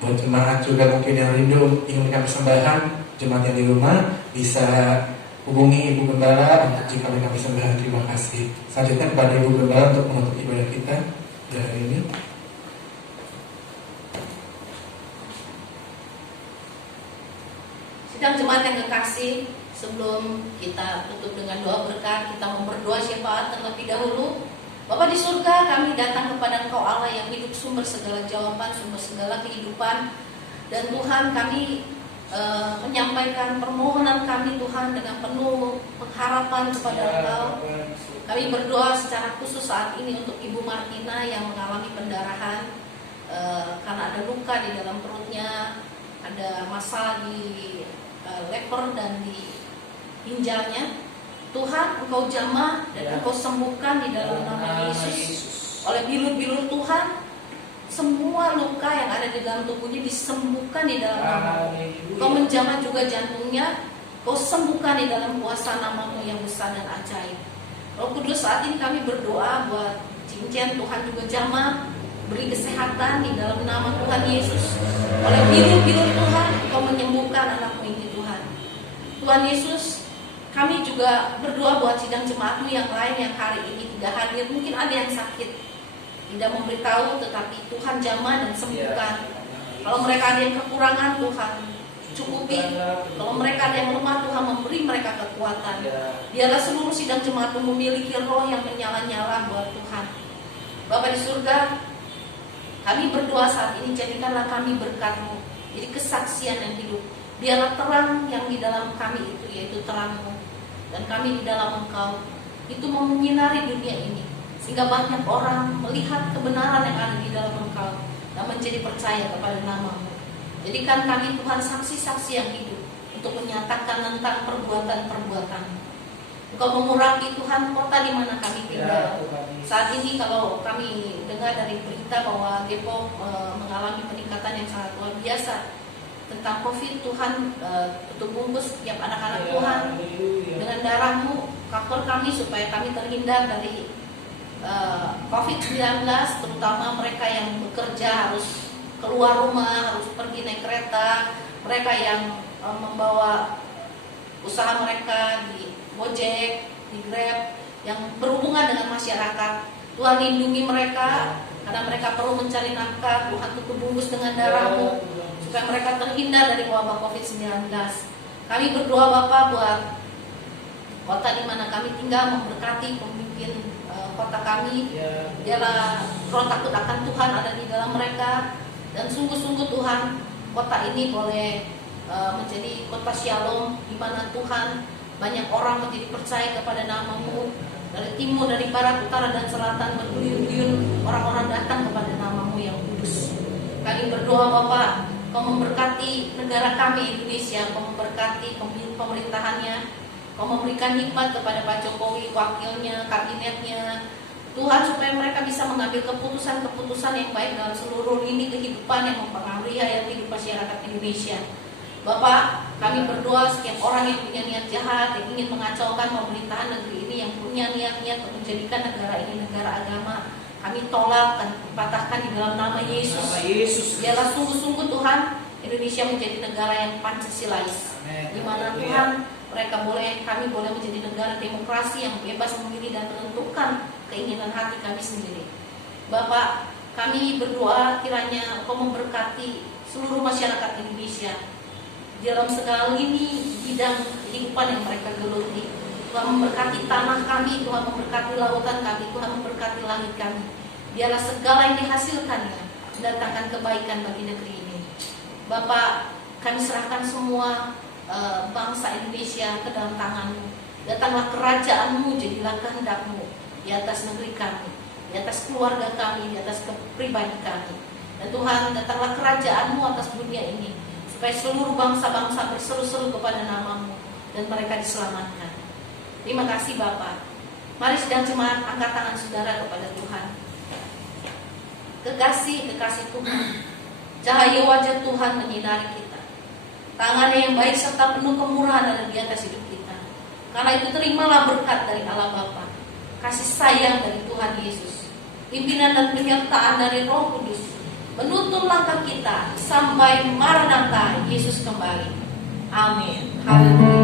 Buat jemaat juga mungkin yang rindu ingin memberikan persembahan, jemaat yang di rumah bisa hubungi Ibu Gembala untuk jika memberikan persembahan. Terima kasih. Selanjutnya kepada Ibu Gembala untuk menutup ibadah kita di hari ini. Sidang jemaat yang kekasih, sebelum kita tutup dengan doa berkat, kita mau berdoa syafaat terlebih dahulu. Bapa di surga, kami datang kepada Engkau Allah yang hidup, sumber segala jawaban, sumber segala kehidupan. Dan Tuhan, kami menyampaikan permohonan kami Tuhan dengan penuh pengharapan kepada Engkau. Kami berdoa secara khusus saat ini untuk Ibu Martina yang mengalami pendarahan karena ada luka di dalam perutnya, ada masalah di lever dan di ginjalnya. Tuhan, Engkau jamah dan Engkau sembuhkan di dalam nama Yesus. Oleh bilur-bilur Tuhan, semua luka yang ada di dalam tubuhnya disembuhkan di dalam nama. Engkau menjamah juga jantungnya, Engkau sembuhkan di dalam kuasa nama-Mu yang besar dan ajaib. Roh Kudus, saat ini kami berdoa buat Cincin, Tuhan juga jamah, beri kesehatan di dalam nama Tuhan Yesus. Oleh bilur-bilur Tuhan, Engkau menyembuhkan anak-Mu ini Tuhan. Tuhan Yesus, kami juga berdoa buat sidang jemaat-Mu yang lain yang hari ini tidak hadir. Mungkin ada yang sakit, tidak memberitahu, tetapi Tuhan jamah dan sembuhkan. Kalau mereka ada yang kekurangan, Tuhan cukupi. Kalau mereka ada yang lemah, Tuhan memberi mereka kekuatan. Biarlah seluruh sidang jemaat-Mu memiliki roh yang menyala-nyala buat Tuhan. Bapa di surga, kami berdoa saat ini, jadikanlah kami berkat-Mu, jadi kesaksian yang hidup. Biarlah terang yang di dalam kami itu, yaitu terang-Mu, dan kami di dalam Engkau, itu menyinari dunia ini, sehingga banyak orang melihat kebenaran yang ada di dalam Engkau dan menjadi percaya kepada nama-Mu. Jadikan kami Tuhan saksi-saksi yang hidup untuk menyatakan tentang perbuatan-perbuatan-Mu. Engkau mengurapi Tuhan kota di mana kami tinggal. Saat ini kalau kami dengar dari berita bahwa Depok mengalami peningkatan yang sangat luar biasa tentang COVID, Tuhan tutup bungkus setiap anak-anak Tuhan dengan darah-Mu, cover kami supaya kami terhindar dari COVID-19, terutama mereka yang bekerja harus keluar rumah, harus pergi naik kereta, mereka yang membawa usaha mereka di Gojek, di Grab, yang berhubungan dengan masyarakat. Tuhan lindungi mereka, karena mereka perlu mencari nafkah. Tuhan tutup bungkus dengan darah-Mu supaya mereka terhindar dari wabah COVID-19. Kami berdoa Bapak buat kota di mana kami tinggal, memberkati pemimpin kota kami. Biarlah roh takut akan Tuhan ada di dalam mereka, dan sungguh-sungguh Tuhan, kota ini boleh menjadi kota Shalom, di mana Tuhan banyak orang menjadi percaya kepada nama-Mu. Dari timur, dari barat, utara, dan selatan berduyun-duyun orang-orang datang kepada nama-Mu yang kudus. Kami berdoa Bapak, Kau memberkati negara kami Indonesia, Kau memberkati pemerintahannya, Kau memberikan hikmat kepada Pak Jokowi, wakilnya, kabinetnya, Tuhan, supaya mereka bisa mengambil keputusan-keputusan yang baik dalam seluruh lini kehidupan yang mempengaruhi hayat hidup masyarakat Indonesia. Bapak, kami berdoa setiap orang yang punya niat jahat, yang ingin mengacaukan pemerintahan negeri ini, yang punya niat-niat untuk menjadikan negara ini negara agama, kami tolak dan patahkan di dalam nama Yesus. Biarlah sungguh-sungguh Tuhan, Indonesia menjadi negara yang Pancasilais, di mana Tuhan kami boleh menjadi negara demokrasi yang bebas memilih dan menentukan keinginan hati kami sendiri. Bapak, kami berdoa kiranya Engkau memberkati seluruh masyarakat Indonesia dalam segala lini bidang kehidupan yang mereka geluti. Tuhan memberkati tanah kami, Tuhan memberkati lautan kami, Tuhan memberkati langit kami. Biarlah segala yang dihasilkannya mendatangkan kebaikan bagi negeri ini. Bapak, kami serahkan semua bangsa Indonesia ke dalam tangan-Mu. Datanglah kerajaan-Mu, jadilah kehendak-Mu di atas negeri kami, di atas keluarga kami, di atas pribadi kami. Dan Tuhan, datanglah kerajaan-Mu atas dunia ini, supaya seluruh bangsa-bangsa berseru-seru kepada nama-Mu dan mereka diselamatkan. Terima kasih Bapak. Mari sidang jemaat angkat tangan saudara kepada Tuhan. Kekasih Tuhan, cahaya wajah Tuhan menyinari kita. Tangannya yang baik serta penuh kemurahan ada di atas hidup kita. Karena itu terimalah berkat dari Allah Bapa, kasih sayang dari Tuhan Yesus, pimpinan dan penyertaan dari Roh Kudus, menuntun langkah kita sampai Maranatha, Yesus kembali. Amin. Haleluya.